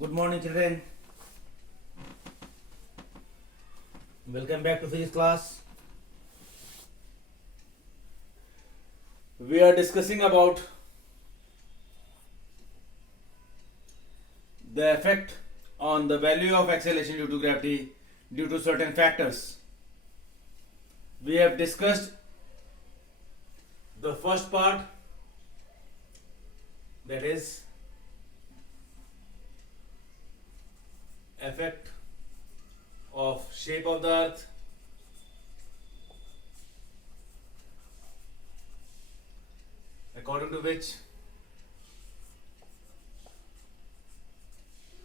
Good morning, children. Welcome back to physics class. We are discussing about the effect on the value of acceleration due to gravity due to certain factors. We have discussed the first part, that is effect of shape of the earth, according to which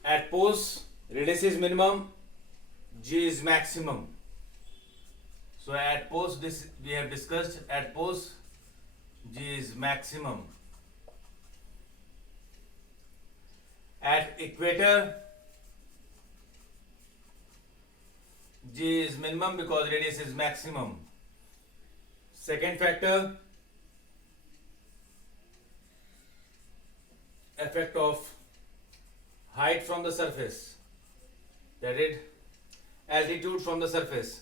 at poles radius is minimum, g is maximum. So at poles, this we have discussed, at poles g is maximum. At equator g is minimum because radius is maximum. Second factor, effect of height from the surface, that is altitude from the surface.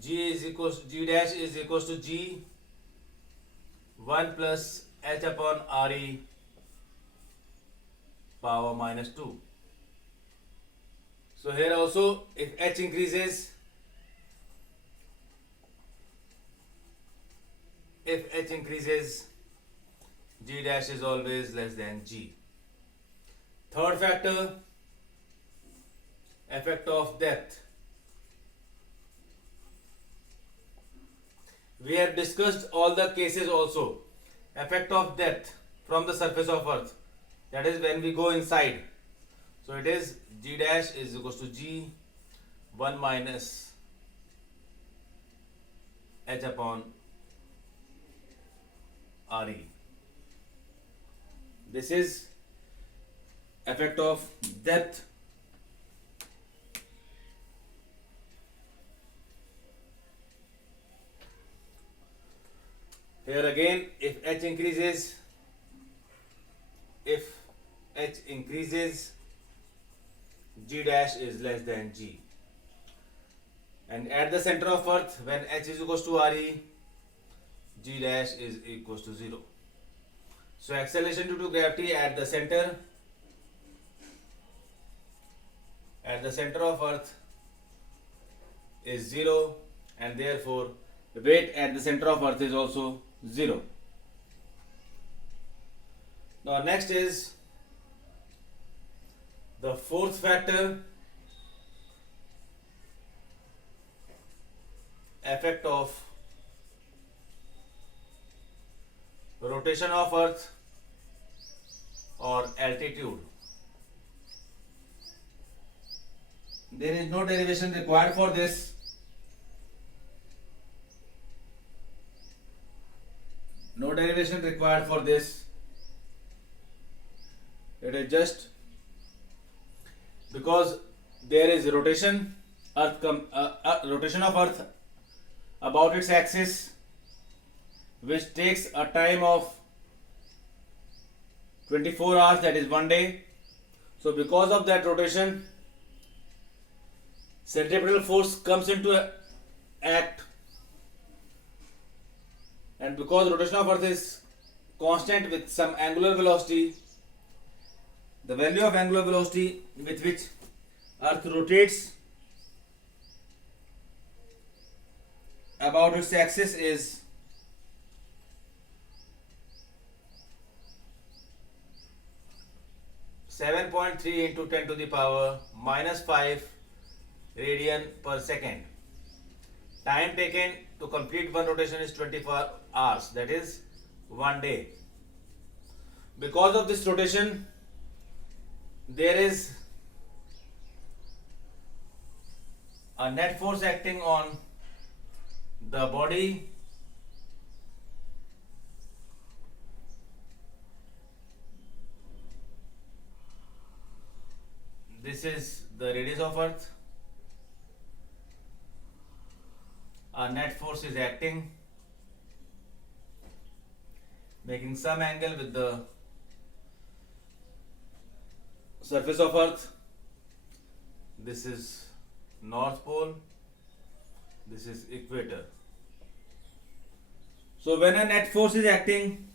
G dash is equals to g 1 plus h upon re power minus 2. So here also, if h increases, g dash is always less than g. Third factor, effect of depth. We have discussed all the cases also. Effect of depth from the surface of earth, that is when we go inside. So it is g dash is equals to g 1 minus h upon re. This is effect of depth. Here again, if h increases, g dash is less than g. And at the center of earth, when h is equals to re, g dash is equals to 0. So acceleration due to gravity at the center of earth is 0, and therefore weight at the center of earth is also 0. Now next is the fourth factor, effect of rotation of earth or altitude. There is no derivation required for this. No derivation required for this. It is just because there is rotation of earth about its axis, which takes a time of 24 hours, that is 1 day. So because of that rotation, centripetal force comes into act, and because rotation of earth is constant with some angular velocity, the value of angular velocity with which earth rotates about its axis is 7.3 into 10 to the power minus 5 radian per second. Time taken to complete one rotation is 24 hours, that is 1 day. Because of this rotation, there is a net force acting on the body This is the radius of Earth. A net force is acting. making some angle with the surface of Earth. This is North Pole, this is equator. So when a net force is acting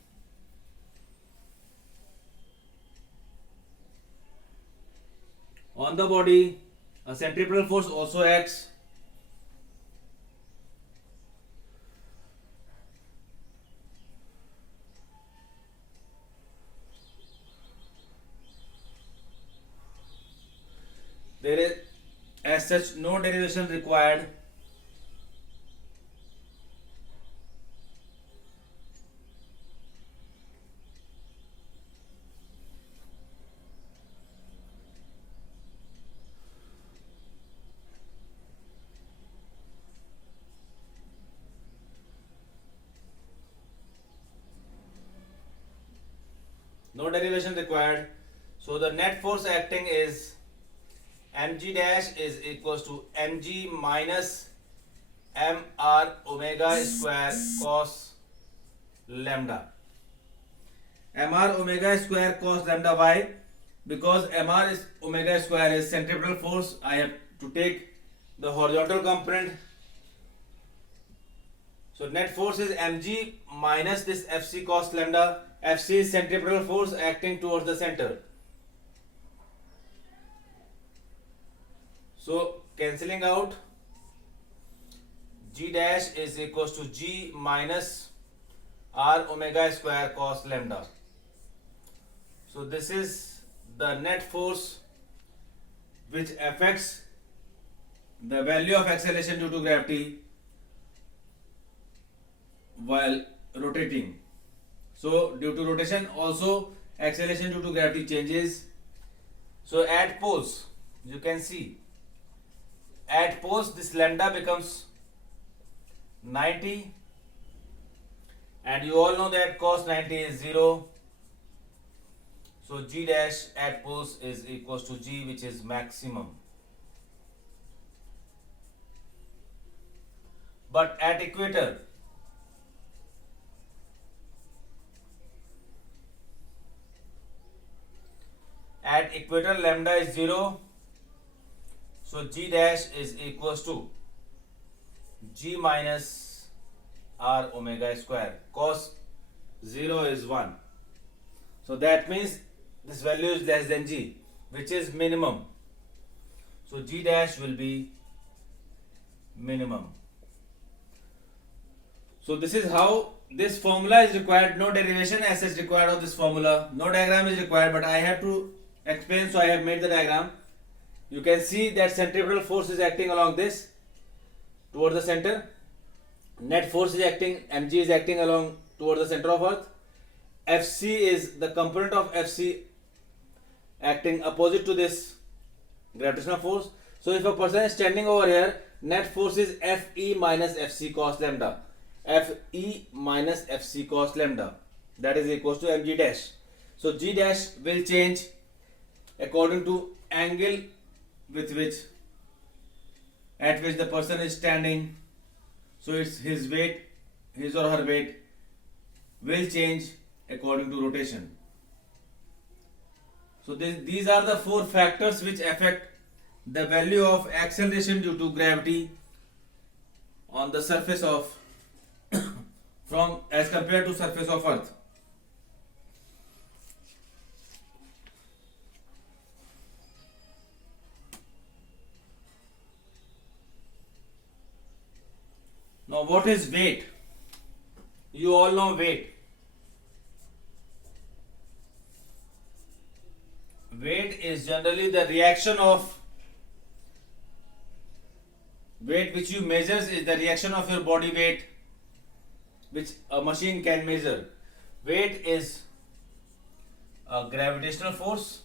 on the body, a centripetal force also acts. There is as such no derivation required. No derivation required. So the net force acting is mg dash is equals to mg minus mr omega square cos lambda. Mr omega square cos lambda. Why? Because mr is omega square is centripetal force. I have to take the horizontal component. So net force is mg minus this fc cos lambda. Fc is centripetal force acting towards the center. So cancelling out, g dash is equals to g minus r omega square cos lambda. So this is the net force which affects the value of acceleration due to gravity while rotating. So due to rotation also acceleration due to gravity changes. So at poles you can see, at poles this lambda becomes 90 and you all know that cos 90 is 0. So g dash at poles is equals to g, which is maximum. But at equator, lambda is 0. So g dash is equals to g minus r omega square. Cos 0 is 1. So that means this value is less than g, which is minimum. So g dash will be minimum. So this is how this formula is required. No derivation as such required of this formula. No diagram is required, but I have to explain, so I have made the diagram. You can see that centripetal force is acting along this towards the center. Net force is acting, mg is acting along towards the center of Earth. Fc is the component of Fc acting opposite to this gravitational force. So if a person is standing over here, net force is Fe minus Fc cos lambda. Fe minus Fc cos lambda, that is equals to mg dash. So g dash will change according to angle with which at which the person is standing. So it's his weight, his or her weight will change according to rotation. So these are the four factors which affect the value of acceleration due to gravity on the surface of from as compared to surface of Earth. Now what is weight? You all know weight. Weight is generally the reaction of weight which you measures is the reaction of your body weight which a machine can measure. Weight is a gravitational force,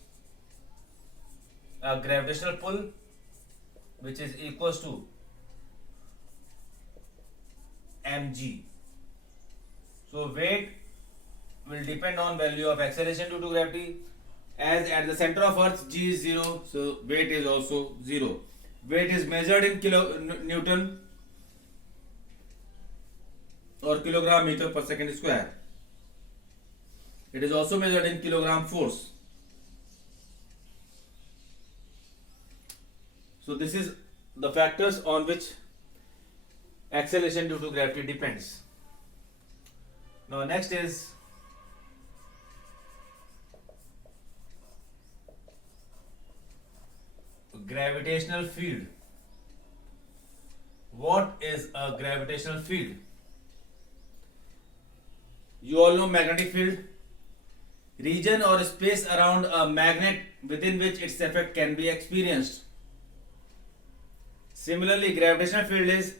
a gravitational pull which is equals to mg. So weight will depend on value of acceleration due to gravity. As at the center of Earth g is 0, so weight is also 0. Weight is measured in Newton or kilogram meter per second square. It is also measured in kilogram force. So this is the factors on which acceleration due to gravity depends. Now next is gravitational field. What is a gravitational field? You all know magnetic field, region or space around a magnet within which its effect can be experienced. Similarly, gravitational field is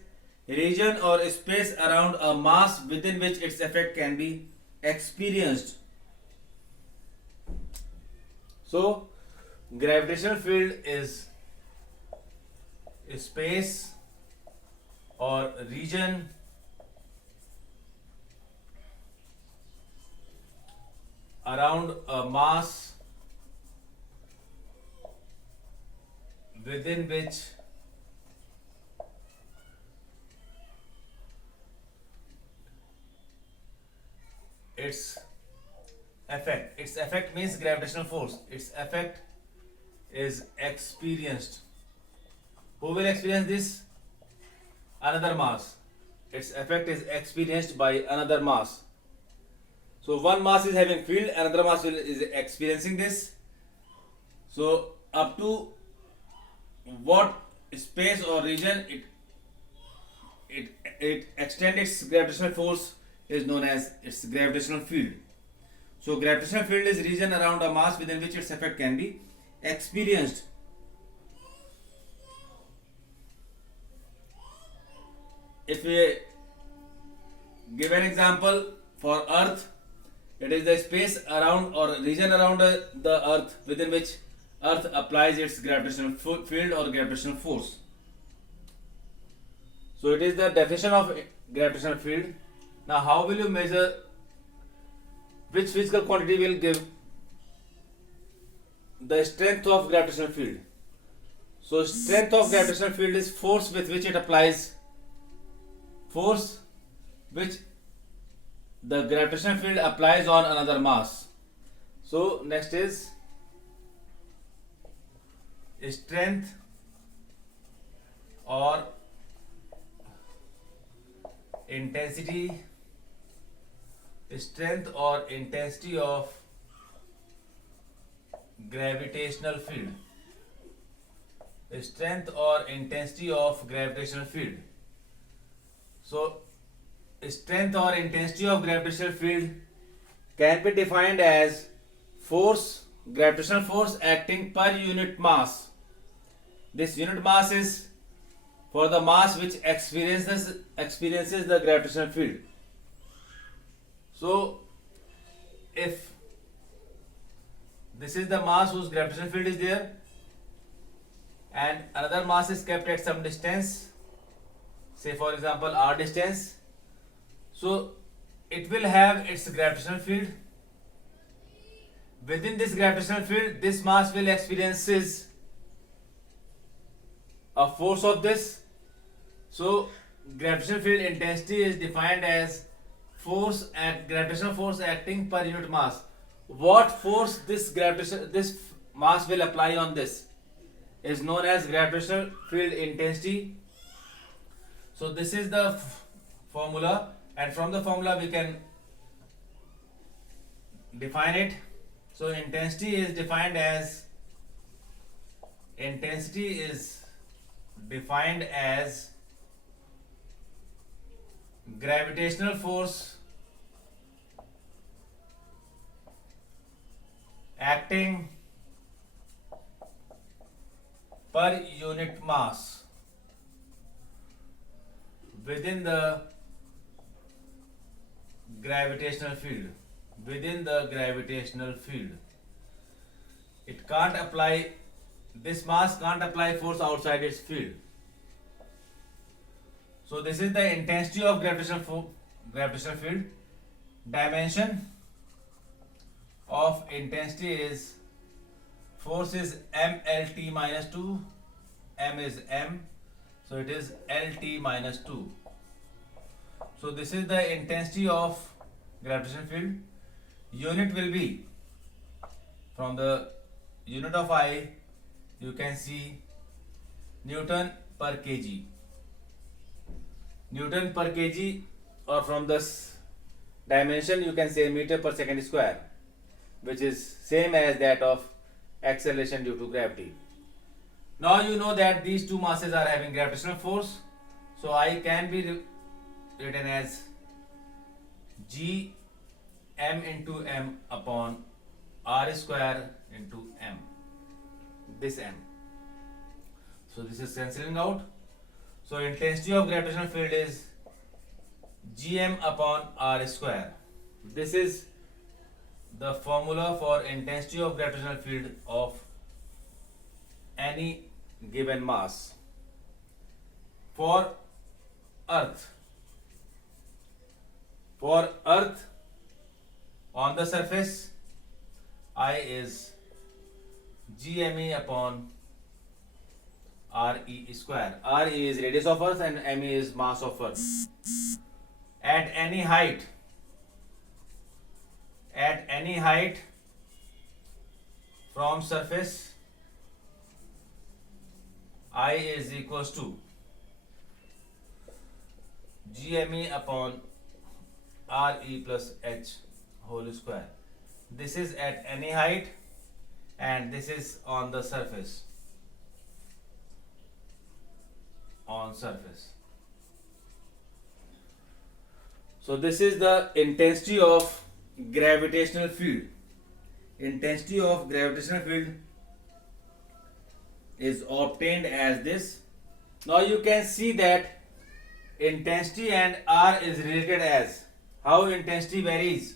region or space around a mass within which its effect can be experienced. So, gravitational field is space or region around a mass within which its effect means gravitational force, its effect is experienced. Who will experience this? Another mass. Its effect is experienced by another mass. So one mass is having field, another mass is experiencing this. So up to what space or region it extends its gravitational force is known as its gravitational field. So gravitational field is region around a mass within which its effect can be experienced. If we give an example for Earth, it is the space around or region around the Earth within which Earth applies its gravitational field or gravitational force. So it is the definition of gravitational field. Now how will you measure which physical quantity will give the strength of gravitational field? So strength of gravitational field is force with which it applies, force which the gravitational field applies on another mass. So next is strength or intensity, strength or intensity of gravitational field, strength or intensity of gravitational field. So strength or intensity of gravitational field can be defined as force, gravitational force acting per unit mass. This unit mass is for the mass which experiences the gravitational field. So if this is the mass whose gravitational field is there and another mass is kept at some distance, say for example r distance, so it will have its gravitational field. Within this gravitational field, this mass will experiences a force of this. So gravitational field intensity is defined as force at gravitational force acting per unit mass. What force this mass will apply on this is known as gravitational field intensity. So this is the formula, and from the formula we can define it. So intensity is defined as gravitational force acting per unit mass within the gravitational field. It can't apply, this mass can't apply force outside its field. So this is the intensity of gravitational field. Dimension of intensity is force is mLt minus 2, m is m, so it is LT minus 2. So this is the intensity of gravitational field. unit will be from the unit of I, you can see Newton per kg. Newton per kg, or from this dimension you can say meter per second square, which is same as that of acceleration due to gravity. Now you know that these two masses are having gravitational force, so I can be written as G m into m upon r square into m, this m. So this is cancelling out. So intensity of gravitational field is Gm upon r square. This is the formula for intensity of gravitational field of any given mass. For Earth on the surface, I is Gme upon Re square. Re is radius of Earth and Me is mass of Earth. At any height from surface, I is equals to Gme upon Re plus H whole square. This is at any height and this is on the surface. So this is the intensity of gravitational field. Intensity of gravitational field is obtained as this. Now you can see that intensity and R is related as how intensity varies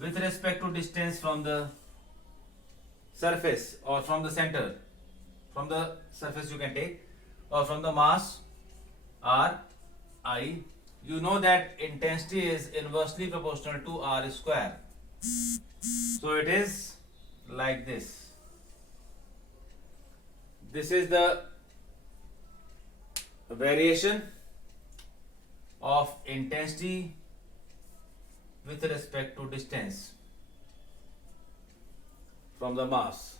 with respect to distance from the surface or from the center. From the surface you can take, or from the mass R, I. You know that intensity is inversely proportional to R square. So it is like this. This is the variation of intensity with respect to distance from the mass.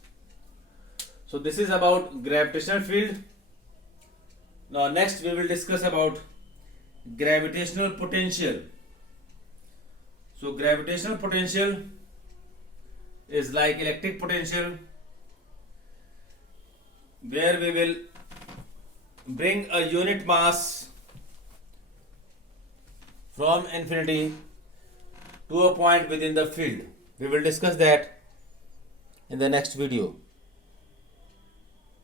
So this is about gravitational field. Now next we will discuss about gravitational potential. So gravitational potential is like electric potential, where we will bring a unit mass from infinity to a point within the field. We will discuss that in the next video.